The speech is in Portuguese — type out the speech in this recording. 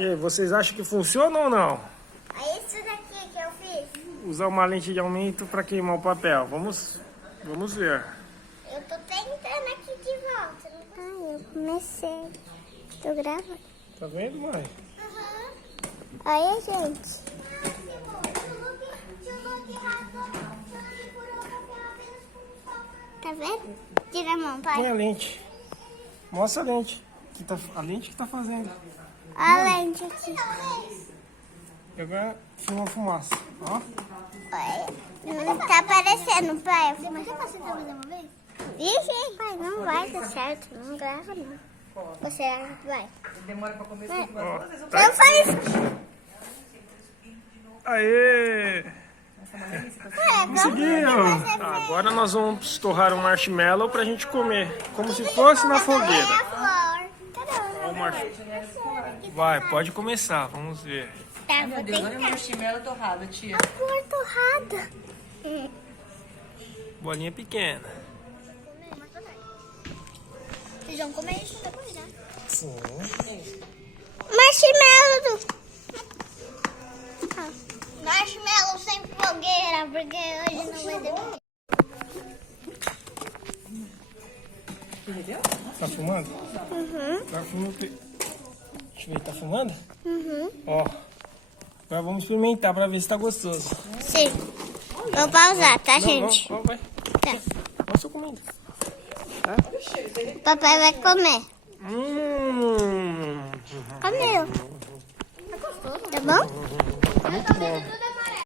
E aí, vocês acham que funciona ou não? É isso daqui que eu fiz. Usar uma lente de aumento para queimar o papel. Vamos ver. Eu tô tentando aqui de volta. Eu comecei. Tô gravando. Tá vendo, mãe? Olha, gente. Tá vendo? Tira a mão, pai. Põe a lente. Mostra a lente. A lente que tá fazendo. A lente aqui. E agora filma a fumaça. Ó. Olha. Não tá aparecendo, pai. Mas você passa mais uma vez? Ixi, pai, não vai dar certo. Não grava, não. Você vai. Demora pra começar. Eu falei. Aê! Conseguiu! Agora nós vamos torrar um marshmallow pra gente comer. Como se fosse na fogueira. Ó, o Vai, pode começar. Vamos ver. Tá, Meu vou Deus, olha o tentar. marshmallow torrado, tia. A cor torrada. Bolinha pequena. Vocês vão comer isso depois, né? Sim. Marshmallow. Marshmallow sem fogueira, porque hoje não vai ter. Tá filmando? Uhum. Tá filmando. Deixa eu ver, tá filmando? Uhum. Ó. Agora vamos experimentar pra ver se tá gostoso. Sim. Vou pausar, tá, gente? Vai. Tá. Mostra eu comendo. O papai vai comer. Hum. Comeu. Tá gostoso. Tá bom? Muito bom.